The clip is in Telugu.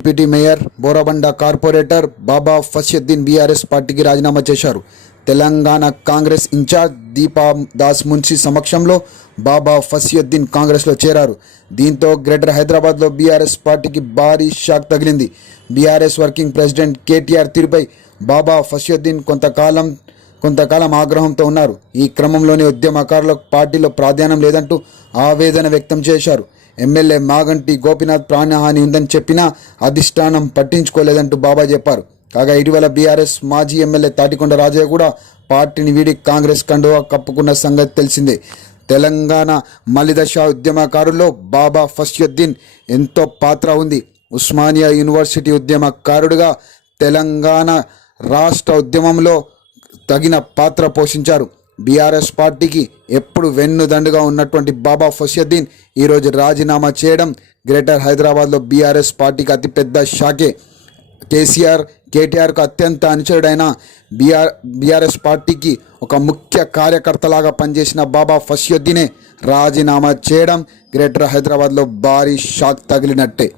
డిప్యూటీ మేయర్ బోరబండ కార్పొరేటర్ బాబా ఫసియుద్దీన్ బీఆర్ఎస్ పార్టీకి రాజీనామా చేశారు. తెలంగాణ కాంగ్రెస్ ఇన్ఛార్జ్ దీపా దాస్ మున్షి సమక్షంలో బాబా ఫసియుద్దీన్ కాంగ్రెస్లో చేరారు. దీంతో గ్రేటర్ హైదరాబాద్లో బీఆర్ఎస్ పార్టీకి భారీ షాక్ తగిలింది. బీఆర్ఎస్ వర్కింగ్ ప్రెసిడెంట్ కేటీఆర్ తీరుపై బాబా ఫసియుద్దీన్ కొంతకాలం ఆగ్రహంతో ఉన్నారు. ఈ క్రమంలోనే ఉద్యమకారులకు పార్టీలో ప్రాధాన్యం లేదంటూ ఆవేదన వ్యక్తం చేశారు. ఎమ్మెల్యే మాగంటి గోపీనాథ్ ప్రాణహాని ఉందని చెప్పినా అధిష్టానం పట్టించుకోలేదంటూ బాబా చెప్పారు. కాగా ఇటీవల బీఆర్ఎస్ మాజీ ఎమ్మెల్యే తాటికొండ రాజయ్య కూడా పార్టీని వీడి కాంగ్రెస్ కండువా కప్పుకున్న సంగతి తెలిసిందే. తెలంగాణ మలిదశ ఉద్యమకారుల్లో బాబా ఫసియుద్దీన్ ఎంతో పాత్ర ఉంది. ఉస్మానియా యూనివర్సిటీ ఉద్యమకారుడిగా తెలంగాణ రాష్ట్ర ఉద్యమంలో తగిన పాత్ర పోషించారు. బీఆర్ఎస్ పార్టీకి ఎప్పుడు వెన్నుదండుగా ఉన్నటువంటి బాబా ఫసియుద్దీన్ ఈరోజు రాజీనామా చేయడం గ్రేటర్ హైదరాబాద్లో బీఆర్ఎస్ పార్టీకి అతిపెద్ద షాకే. కేటీఆర్కు అత్యంత అనుచరుడైన బీఆర్ఎస్ పార్టీకి ఒక ముఖ్య కార్యకర్తలాగా పనిచేసిన బాబా ఫసియుద్దీనే రాజీనామా చేయడం గ్రేటర్ హైదరాబాద్లో భారీ షాక్ తగిలినట్టే.